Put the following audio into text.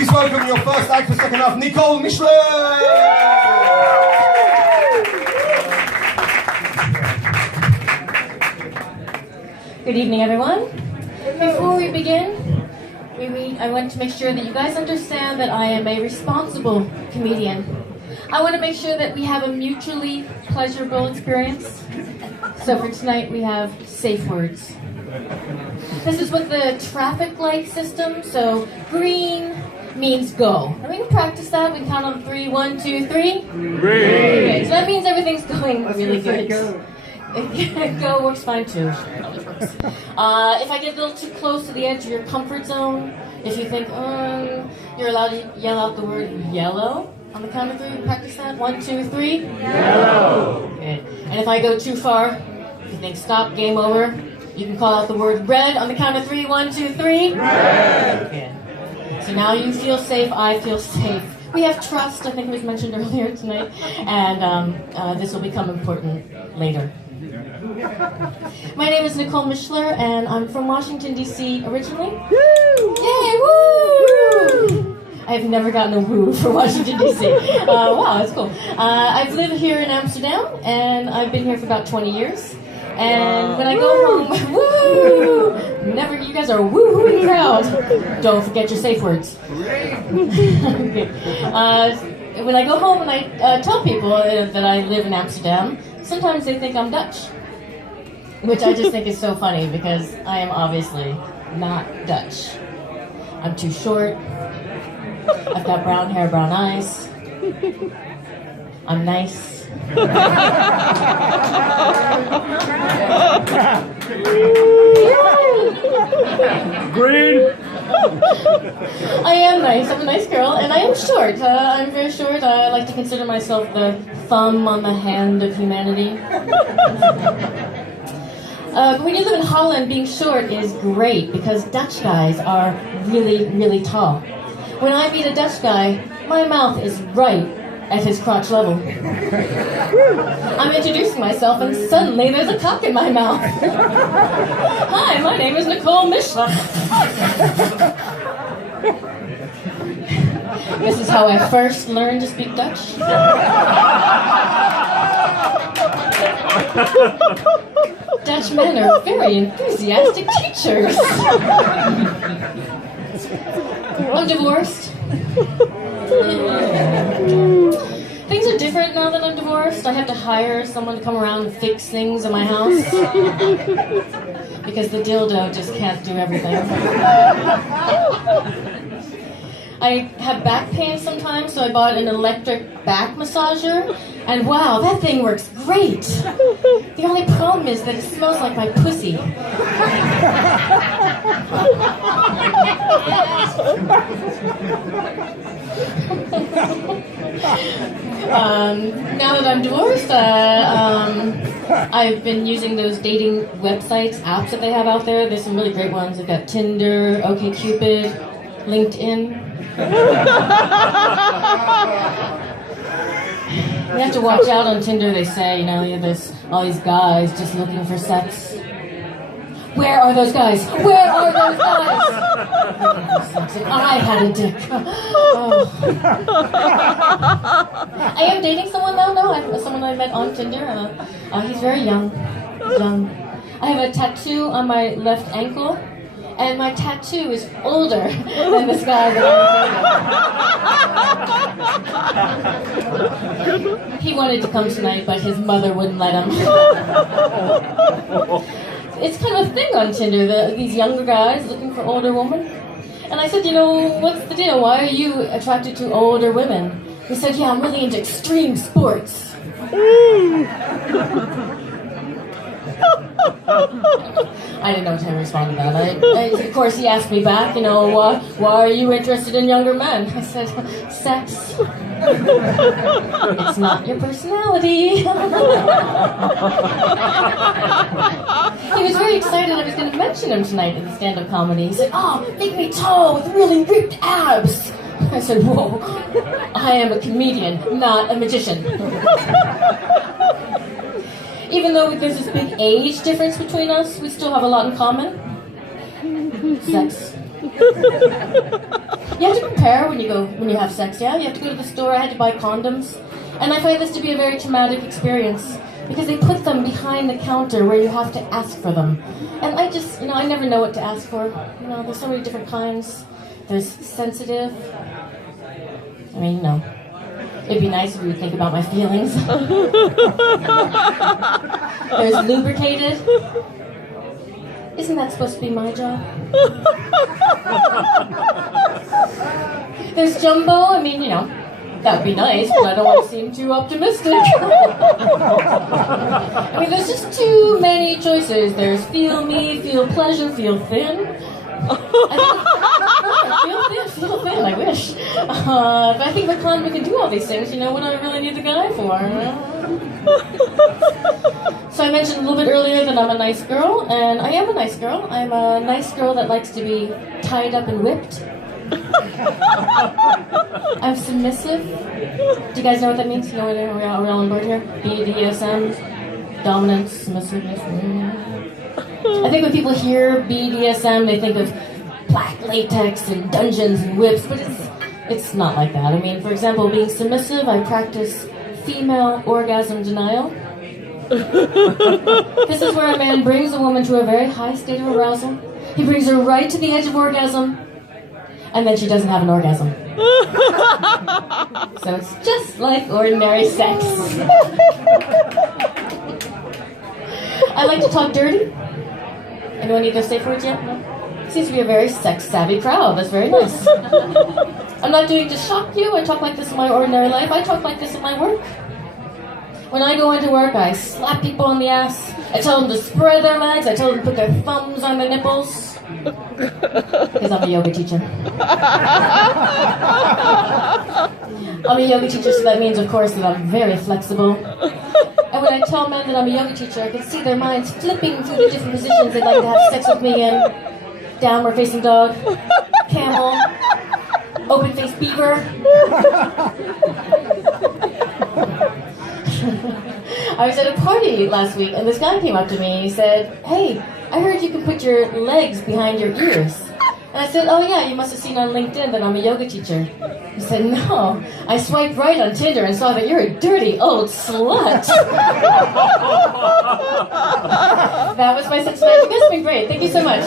Please welcome your first act for second half, Nicole Mischler! Good evening, everyone. Before we begin, I want to make sure that you guys understand that I am a responsible comedian. I want to make sure that we have a mutually pleasurable experience. So for tonight, we have safe words. This is with the traffic light system, so green means go. And we can practice that. We can count on 3. 1, 2, 3. Green. Okay, so that means everything's going really good. Go works fine too. If I get a little too close to the edge of your comfort zone, if you think, you're allowed to yell out the word yellow on the count of 3, practice that. 1, 2, 3. Yellow. Good. And if I go too far, if you think stop, game over, you can call out the word red on the count of 3. 1, 2, 3. Red. Good. So now you feel safe, I feel safe. We have trust, I think it was mentioned earlier tonight, and this will become important later. My name is Nicole Mischler, and I'm from Washington, D.C. originally. Woo! Yay, woo! I've never gotten a woo for Washington, D.C. Wow, that's cool. I've lived here in Amsterdam, and I've been here for about 20 years. And when I go home, woo! You guys are a woo-hooing crowd. Don't forget your safe words. Okay. When I go home and I tell people that I live in Amsterdam, sometimes they think I'm Dutch. Which I just think is so funny because I am obviously not Dutch. I'm too short. I've got brown hair, brown eyes. I'm nice. Green. I am nice. I'm a nice girl, and I am short. I'm very short. I like to consider myself the thumb on the hand of humanity. But when you live in Holland, being short is great because Dutch guys are really, really tall. When I meet a Dutch guy, my mouth is right at his crotch level. I'm introducing myself and suddenly there's a cock in my mouth. Hi, my name is Nicole Mischler. This is how I first learned to speak Dutch. Dutch men are very enthusiastic teachers. I'm divorced. Things are different now that I'm divorced. I have to hire someone to come around and fix things in my house. Because the dildo just can't do everything. I have back pain sometimes, so I bought an electric back massager, and wow, that thing works great! The only problem is that it smells like my pussy. Now that I'm divorced, I've been using those dating websites, apps that they have out there. There's some really great ones. They've got Tinder, OkCupid, LinkedIn. You have to watch out on Tinder, they say, there's all these guys just looking for sex. Where are those guys? Where are those guys? If I had a dick. Oh. I am dating someone though, someone I met on Tinder. He's very young. I have a tattoo on my left ankle. And my tattoo is older than this guy that I'm dating. He wanted to come tonight, but his mother wouldn't let him. It's kind of a thing on Tinder, these younger guys looking for older women. And I said, what's the deal? Why are you attracted to older women? He said, yeah, I'm really into extreme sports. I didn't know what to respond to that. Of course, he asked me back, why are you interested in younger men? I said, sex. It's not your personality. He was very excited I was going to mention him tonight in the stand-up comedy. He said, make me tall with really ripped abs. I said, whoa, I am a comedian, not a magician. Even though there's this big age difference between us, we still have a lot in common. Sex. You have to be prepare when you have sex. Yeah, you have to go to the store. I had to buy condoms, and I find this to be a very traumatic experience because they put them behind the counter where you have to ask for them, and I just, I never know what to ask for. There's so many different kinds. There's sensitive. It'd be nice if you would think about my feelings. There's lubricated. Isn't that supposed to be my job? There's jumbo. That would be nice, but I don't want to seem too optimistic. There's just too many choices. There's feel me, feel pleasure, feel thin. Feel thin, I wish. But I think with condom we can do all these things. What do I really need the guy for? So I mentioned a little bit earlier that I'm a nice girl, and I am a nice girl. I'm a nice girl that likes to be tied up and whipped. I'm submissive. Do you guys know what that means? Are we all on board here? BDSM, dominance, submissiveness. I think when people hear BDSM, they think of black latex and dungeons and whips, but it's not like that. For example, being submissive, I practice female orgasm denial. This is where a man brings a woman to a very high state of arousal. He brings her right to the edge of orgasm, and then she doesn't have an orgasm. So it's just like ordinary sex. I like to talk dirty. Anyone need those safe words yet? No? Seems to be a very sex-savvy crowd. That's very nice. I'm not doing to shock you. I talk like this in my ordinary life. I talk like this in my work. When I go into work, I slap people on the ass. I tell them to spread their legs. I tell them to put their thumbs on their nipples. Because I'm a yoga teacher. I'm a yoga teacher, so that means, of course, that I'm very flexible. And when I tell men that I'm a yoga teacher, I can see their minds flipping through the different positions they'd like to have sex with me in. Downward facing dog, camel, open faced beaver. I was at a party last week, and this guy came up to me and he said, "Hey, I heard you can put your legs behind your ears." And I said, "Oh yeah, you must have seen on LinkedIn that I'm a yoga teacher." He said, "No, I swiped right on Tinder and saw that you're a dirty old slut." That was my sex magic. It's been great. Thank you so much.